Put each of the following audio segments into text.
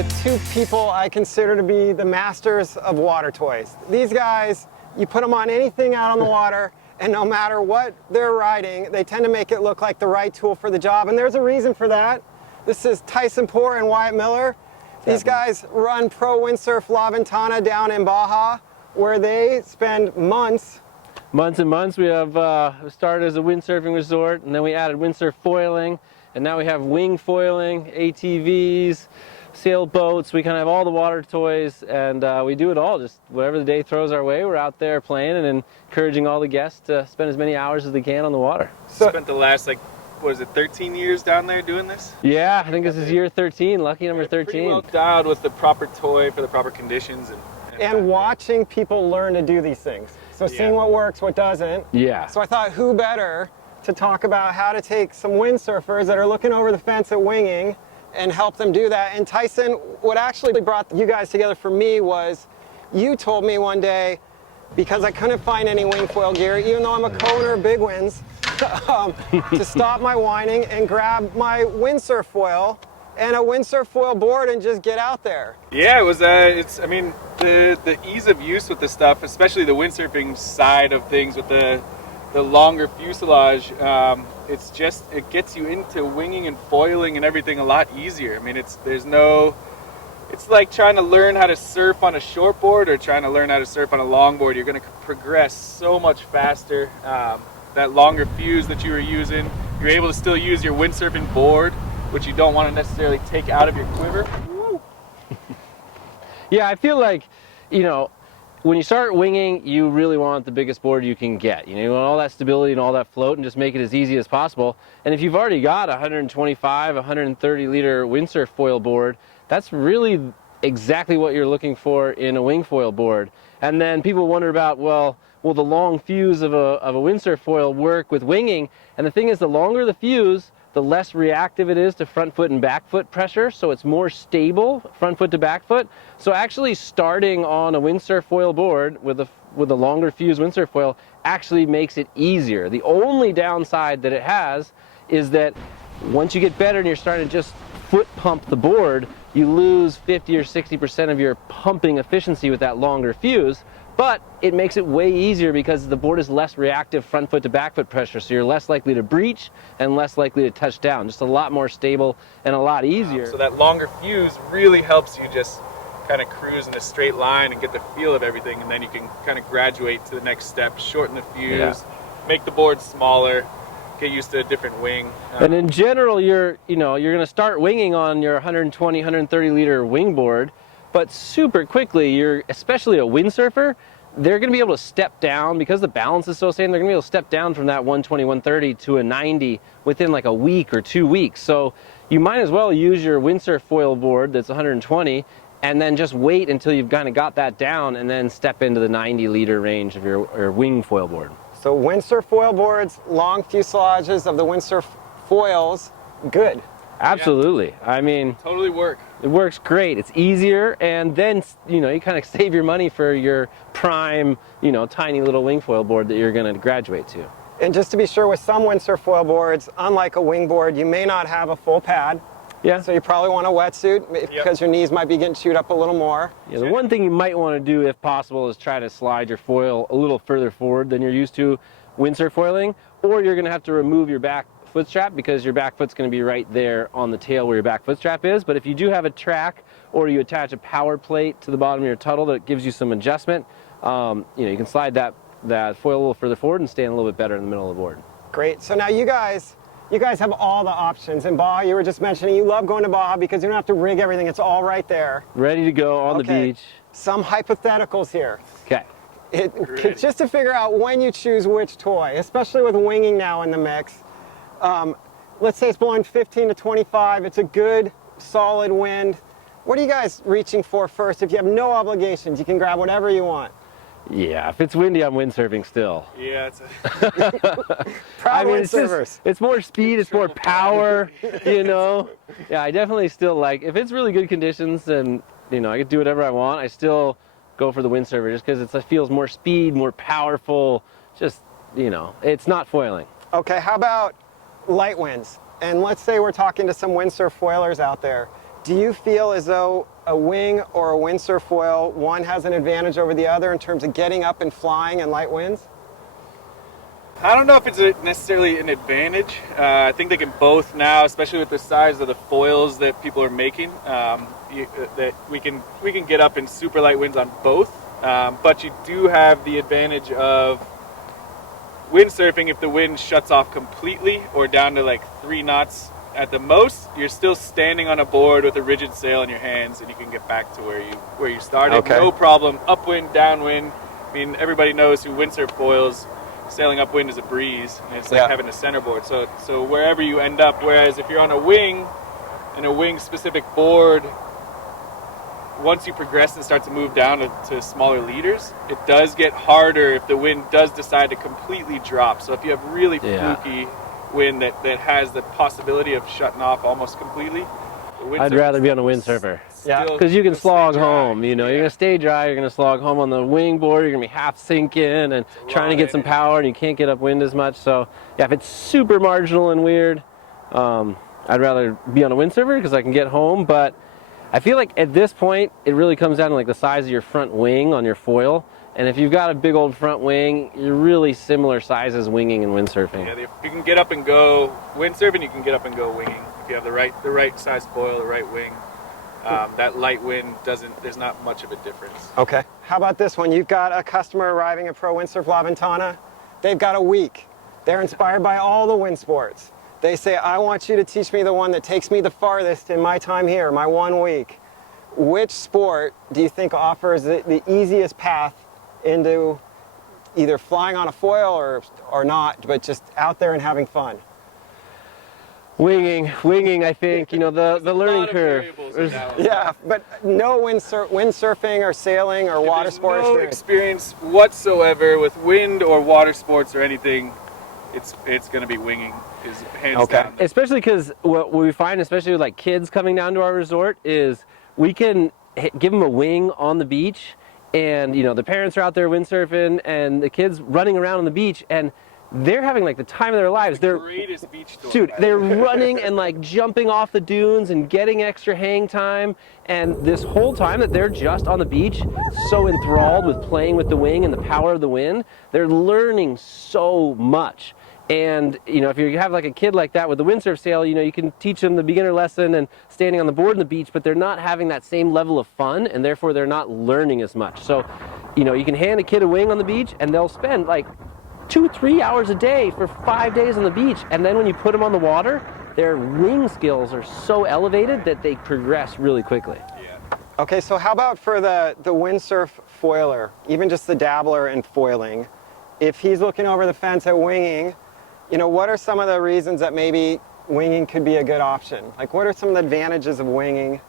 with two people I consider to be the masters of water toys. These guys, you put them on anything out on the water, and no matter what they're riding, they tend to make it look like the right tool for the job, and there's a reason for that. This is Tyson and Wyatt Miller. These guys run Pro Windsurf La Ventana down in Baja, where they spend months and months. We have started as a windsurfing resort, and then we added windsurf foiling, and now we have wing foiling, ATVs, sailboats. We kind of have all the water toys, and we do it all. Just whatever the day throws our way, we're out there playing and encouraging all the guests to spend as many hours as they can on the water. So, spent the last, like, what is it, 13 years down there doing this? Yeah, I think this is year 13, lucky number 13. Pretty well dialed with the proper toy for the proper conditions. And watching people learn to do these things. So seeing what works, what doesn't. Yeah. So I thought, who better to talk about how to take some windsurfers that are looking over the fence at winging and help them do that. And Tyson, what actually brought you guys together for me was, you told me one day, because I couldn't find any wing foil gear, even though I'm a co-owner of Big Winds, to stop my whining and grab my windsurf foil and a windsurf foil board and just get out there. Yeah, it was. I mean, the ease of use with the stuff, especially the windsurfing side of things with the longer fuselage. It gets you into winging and foiling and everything a lot easier. I mean, it's like trying to learn how to surf on a shortboard or trying to learn how to surf on a longboard. You're going to progress so much faster. That longer fuse that you were using, you're able to still use your windsurfing board, which you don't want to necessarily take out of your quiver. Yeah, I feel like, you know, when you start winging, you really want the biggest board you can get. You know, you want all that stability and all that float and just make it as easy as possible. And if you've already got a 125, 130 liter windsurf foil board, that's really exactly what you're looking for in a wing foil board. And then people wonder about, well, will the long fuse of a windsurf foil work with winging? And the thing is, the longer the fuse, the less reactive it is to front foot and back foot pressure, so it's more stable front foot to back foot. So actually starting on a windsurf foil board with a longer fuse windsurf foil actually makes it easier. The only downside that it has is that once you get better and you're starting to just foot pump the board, you lose 50 or 60% of your pumping efficiency with that longer fuse. But it makes it way easier because the board is less reactive front foot to back foot pressure, so you're less likely to breach and less likely to touch down. Just a lot more stable and a lot easier. So that longer fuse really helps you just kind of cruise in a straight line and get the feel of everything, and then you can kind of graduate to the next step, shorten the fuse, make the board smaller, get used to a different wing. And in general, you're going to start winging on your 120, 130 liter wing board, but super quickly, especially a windsurfer, they're going to be able to step down because the balance is so same. They're going to be able to step down from that 120, 130 to a 90 within like a week or 2 weeks. So you might as well use your windsurf foil board that's 120 and then just wait until you've kind of got that down and then step into the 90 liter range of your wing foil board. So windsurf foil boards, long fuselages of the windsurf foils, good. Absolutely. Yeah. I mean, totally work. It works great. It's easier, and then you kind of save your money for your prime, tiny little wing foil board that you're going to graduate to. And just to be sure, with some windsurf foil boards, unlike a wing board, you may not have a full pad. Yeah. So you probably want a wetsuit because your knees might be getting chewed up a little more. Yeah. The one thing you might want to do, if possible, is try to slide your foil a little further forward than you're used to windsurf foiling, or you're going to have to remove your back foot strap because your back foot's going to be right there on the tail where your back foot strap is. But if you do have a track or you attach a power plate to the bottom of your tuttle that gives you some adjustment, you can slide that foil a little further forward and stand a little bit better in the middle of the board. Great. So now you guys have all the options. In Baja, you were just mentioning you love going to Baja because you don't have to rig everything. It's all right there. Ready to go on the beach. Some hypotheticals here. Okay. Just to figure out when you choose which toy, especially with winging now in the mix. Let's say it's blowing 15 to 25. It's a good, solid wind. What are you guys reaching for first? If you have no obligations, you can grab whatever you want. Yeah, if it's windy, I'm windsurfing still. Yeah, it's proud windsurfers. It's more speed, it's more power, Yeah, I definitely still like, if it's really good conditions and, I can do whatever I want, I still go for the windsurfer just because it feels more speed, more powerful, just, it's not foiling. Okay, how about light winds? And let's say we're talking to some windsurf foilers out there. Do you feel as though a wing or a windsurf foil, one has an advantage over the other in terms of getting up and flying in light winds? I don't know if it's necessarily an advantage. I think they can both now, especially with the size of the foils that people are making. That we can get up in super light winds on both. But you do have the advantage of windsurfing. If the wind shuts off completely or down to like 3 knots at the most, you're still standing on a board with a rigid sail in your hands, and you can get back to where you started. Okay. No problem. Upwind, downwind. I mean, everybody knows who windsurf foils. Sailing upwind is a breeze, and it's like having a centerboard. So wherever you end up, whereas if you're on a wing, and a wing-specific board, once you progress and start to move down to smaller leaders, it does get harder if the wind does decide to completely drop. So if you have really fluky wind that has the possibility of shutting off almost completely, I'd rather be on a windsurfer. Yeah, because you can slog stay dry. home. You know, you're gonna stay dry. You're gonna slog home on the wing board. You're gonna be half sinking and trying to get some power, and you can't get upwind as much. So yeah, if it's super marginal and weird, I'd rather be on a windsurfer because I can get home. But I feel like at this point, it really comes down to like the size of your front wing on your foil. And if you've got a big old front wing, you're really similar sizes winging and windsurfing. Yeah, you can get up and go windsurfing. You can get up and go winging if you have the right size foil, the right wing. That light wind there's not much of a difference. Okay. How about this one? You've got a customer arriving at Pro Windsurf La Ventana. They've got a week. They're inspired by all the wind sports. They say, I want you to teach me the one that takes me the farthest in my time here, my 1 week. Which sport do you think offers the easiest path into either flying on a foil or not, but just out there and having fun? Winging, I think, you know, the learning curve. Yeah, but no windsurfing or sailing or water sports. No experience whatsoever with wind or water sports or anything. It's going to be winging, is hands down. Especially because what we find, especially with like kids coming down to our resort, is we can give them a wing on the beach, and you know the parents are out there windsurfing, and the kids running around on the beach, and they're having like the time of their lives. They're greatest beach tour. Dude, they're running and like jumping off the dunes and getting extra hang time, and this whole time that they're just on the beach, so enthralled with playing with the wing and the power of the wind, they're learning so much. And you know, if you have like a kid like that with the windsurf sail, you know, you can teach them the beginner lesson and standing on the board on the beach, but they're not having that same level of fun, and therefore they're not learning as much. So, you know, you can hand a kid a wing on the beach, and they'll spend like 2-3 hours a day for 5 days on the beach, and then when you put them on the water, their wing skills are so elevated that they progress really quickly. Yeah. Okay, so how about for the windsurf foiler, even just the dabbler in foiling, if he's looking over the fence at winging, you know, what are some of the reasons that maybe winging could be a good option? Like, what are some of the advantages of winging?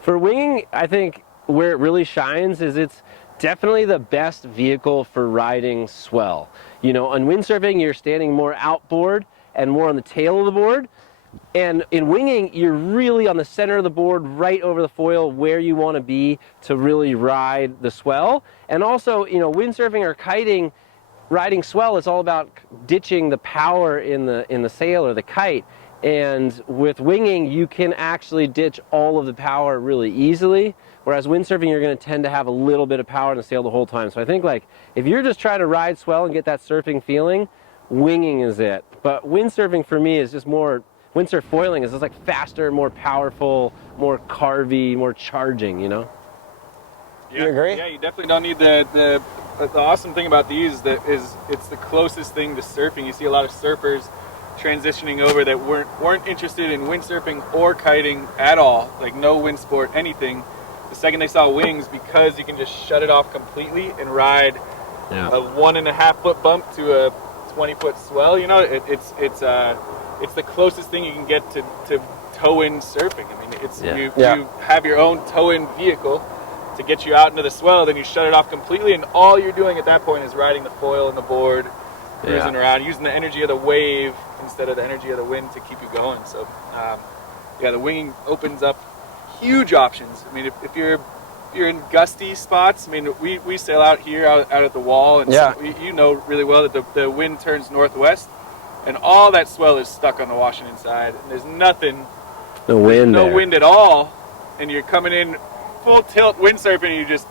For winging, I think where it really shines is it's definitely the best vehicle for riding swell. You know, on windsurfing, you're standing more outboard and more on the tail of the board. And in winging, you're really on the center of the board, right over the foil where you want to be to really ride the swell. And also, you know, windsurfing or kiting, riding swell is all about ditching the power in the sail or the kite. And with winging, you can actually ditch all of the power really easily. Whereas windsurfing, you're going to tend to have a little bit of power in the sail the whole time. So I think, like, if you're just trying to ride swell and get that surfing feeling, winging is it. But windsurfing for me is just more, windsurf foiling is just like faster, more powerful, more carvy, more charging, you know? Yeah, you agree? Yeah, you definitely don't need the awesome thing about these is it's the closest thing to surfing. You see a lot of surfers transitioning over that weren't interested in windsurfing or kiting at all, like no wind sport, anything. The second they saw wings, because you can just shut it off completely and ride a 1.5 foot bump to a 20-foot swell. You know, it's the closest thing you can get to tow-in surfing. I mean, you have your own tow-in vehicle to get you out into the swell, then you shut it off completely, and all you're doing at that point is riding the foil and the board, cruising around, using the energy of the wave instead of the energy of the wind to keep you going. So, the winging opens up huge options. I mean, if you're in gusty spots, I mean, we sail out here out at the wall, and so you know really well that the wind turns northwest, and all that swell is stuck on the Washington side, and there's nothing, no wind at all and you're coming in full tilt windsurfing, and you just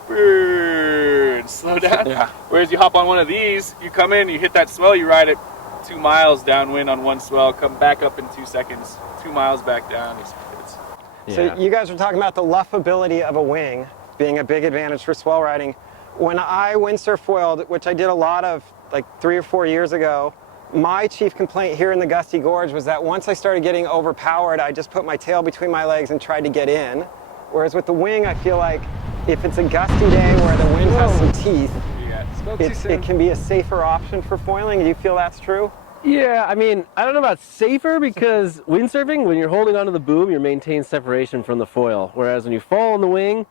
slow down. Yeah. Whereas you hop on one of these, you come in, you hit that swell, you ride it 2 miles downwind on one swell, come back up in 2 seconds, 2 miles back down. So you guys were talking about the luffability of a wing being a big advantage for swell riding. When I windsurf foiled, which I did a lot of like 3 or 4 years ago, my chief complaint here in the Gusty Gorge was that once I started getting overpowered, I just put my tail between my legs and tried to get in. Whereas with the wing, I feel like if it's a gusty day where the wind has some teeth, it can be a safer option for foiling. Do you feel that's true? Yeah, I mean, I don't know about safer because windsurfing, when you're holding onto the boom, you're maintaining separation from the foil. Whereas when you fall on the wing,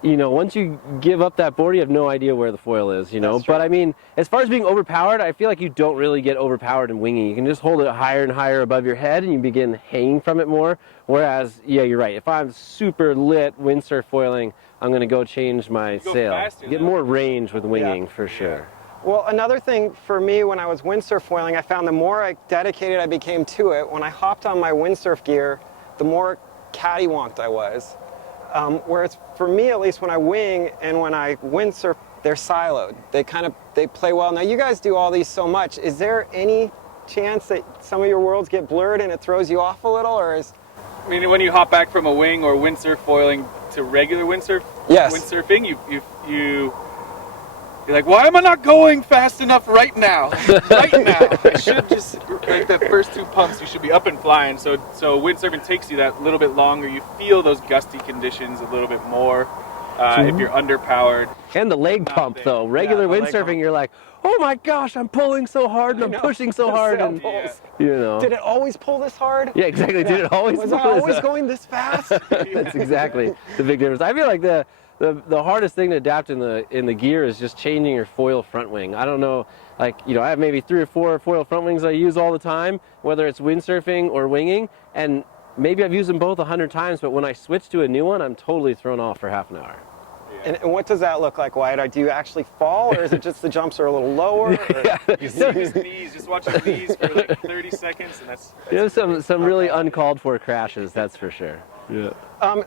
you know, once you give up that board, you have no idea where the foil is, you know. But I mean, as far as being overpowered, I feel like you don't really get overpowered in winging. You can just hold it higher and higher above your head and you begin hanging from it more. Whereas, yeah, you're right. If I'm super lit windsurf foiling, I'm going to go change my sail. Get more range with winging for sure. Well, another thing for me when I was windsurf foiling, I found the more dedicated I became to it, when I hopped on my windsurf gear, the more cattywanked I was. Whereas for me, at least when I wing and when I windsurf, they're siloed. They play well. Now you guys do all these so much. Is there any chance that some of your worlds get blurred and it throws you off a little, or is? I mean, when you hop back from a wing or windsurf foiling to regular windsurfing, you're like, why am I not going fast enough right now? Right now. I should just, like that first 2 pumps, you should be up and flying. So windsurfing takes you that little bit longer. You feel those gusty conditions a little bit more if you're underpowered. And the leg pump, though. Regular windsurfing, you're like, oh my gosh, I'm pulling so hard and I'm pushing so hard. And, you know. Did it always pull this hard? Yeah, exactly. Did it always pull this hard? Was I always going this fast? That's exactly the big difference. I feel like the hardest thing to adapt in the gear is just changing your foil front wing. I don't know, like, you know, I have maybe 3 or 4 foil front wings I use all the time, whether it's windsurfing or winging, and maybe I've used them both 100 times, but when I switch to a new one, I'm totally thrown off for half an hour. And what does that look like, Wyatt? Do you actually fall, or is it just the jumps are a little lower? You see his knees, just watch his knees for like 30 seconds, and that's you know, some really uncalled for crashes, that's for sure. Yeah.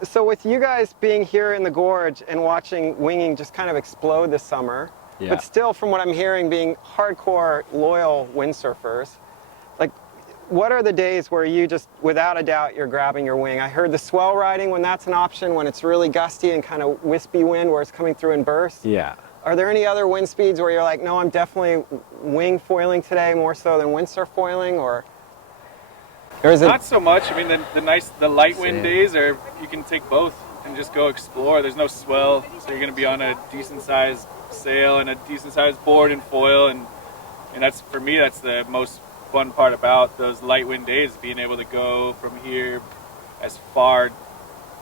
So with you guys being here in the gorge and watching winging just kind of explode this summer, but still from what I'm hearing being hardcore loyal windsurfers, like what are the days where you just without a doubt you're grabbing your wing? I heard the swell riding when that's an option, when it's really gusty and kind of wispy wind where it's coming through in bursts. Yeah. Are there any other wind speeds where you're like, no, I'm definitely wing foiling today more so than windsurf foiling, or is it? Not so much. I mean, the light wind days are, you can take both and just go explore. There's no swell, so you're going to be on a decent sized sail and a decent sized board and foil, and that's, for me, that's the most fun part about those light wind days, being able to go from here as far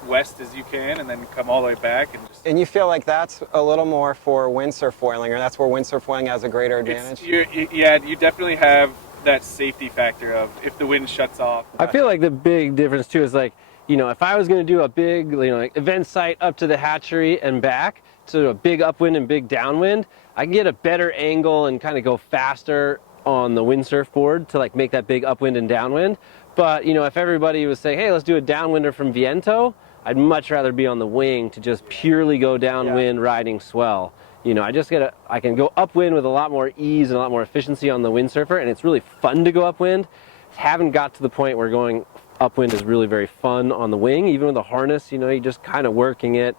west as you can and then come all the way back. And you feel like that's a little more for windsurf foiling, or that's where windsurf foiling has a greater advantage? Yeah, you definitely have that safety factor of if the wind shuts off. I feel like the big difference too is, like, you know, if I was going to do a big, you know, like event site up to the hatchery and back to a big upwind and big downwind, I can get a better angle and kind of go faster on the windsurf board to like make that big upwind and downwind. But, you know, if everybody was saying, hey, let's do a downwinder from Viento, I'd much rather be on the wing to just purely go downwind riding swell. You know, I can go upwind with a lot more ease and a lot more efficiency on the windsurfer, and it's really fun to go upwind. Haven't got to the point where going upwind is really very fun on the wing, even with a harness. You know, you're just kind of working it.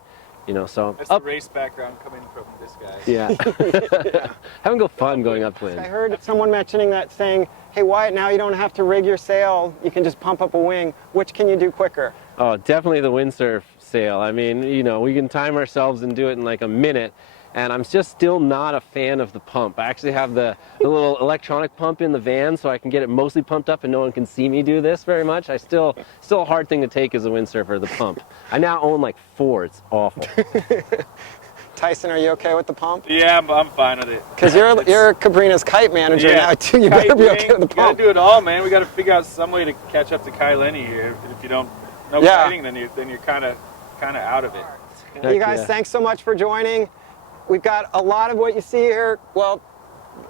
You know, so that's the race background coming from this guy. Yeah. Having go fun going upwind. I heard someone mentioning that, saying, hey Wyatt, now you don't have to rig your sail, you can just pump up a wing. Which can you do quicker? Oh, definitely the windsurf sail. I mean, you know, we can time ourselves and do it in like a minute. And I'm just still not a fan of the pump. I actually have the little electronic pump in the van so I can get it mostly pumped up and no one can see me do this very much. Still a hard thing to take as a windsurfer, the pump. I now own like 4, it's awful. Tyson, are you okay with the pump? Yeah, I'm fine with it. Because you're Cabrina's kite manager now too. You better be okay with the pump. We gotta do it all, man. We gotta figure out some way to catch up to Kai Lenny here. If you don't know kiting, then you're kind of out of it. You guys, thanks so much for joining. We've got a lot of what you see here. Well,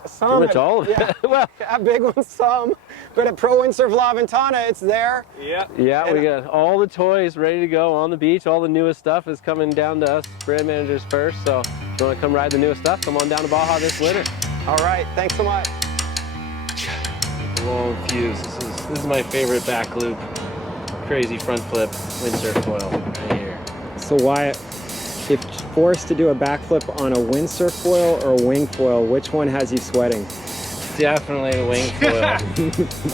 Some. Pretty much all of Yeah. it. Well, Yeah, big ones, some. But at Pro Windsurf La Ventana, it's there. Yeah. yeah, we got all the toys ready to go on the beach. All the newest stuff is coming down to us brand managers first. So if you want to come ride the newest stuff, come on down to Baja this winter. All right, thanks so much. Long fuse. This is my favorite back loop. Crazy front flip windsurf foil right here. So Wyatt, if forced to do a backflip on a windsurf foil or a wing foil, which one has you sweating? Definitely the wing foil.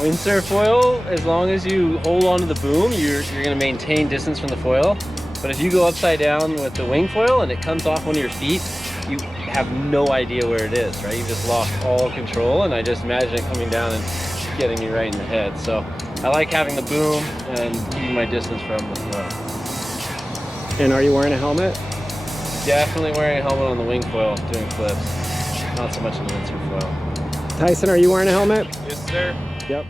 Windsurf foil, as long as you hold onto the boom, you're going to maintain distance from the foil. But if you go upside down with the wing foil and it comes off one of your feet, you have no idea where it is, right? You just lost all control, and I just imagine it coming down and getting me right in the head. So I like having the boom and keeping my distance from the foil. And are you wearing a helmet? Definitely wearing a helmet on the wing foil doing flips. Not so much on the windsurf foil. Tyson, are you wearing a helmet? Yes, sir. Yep.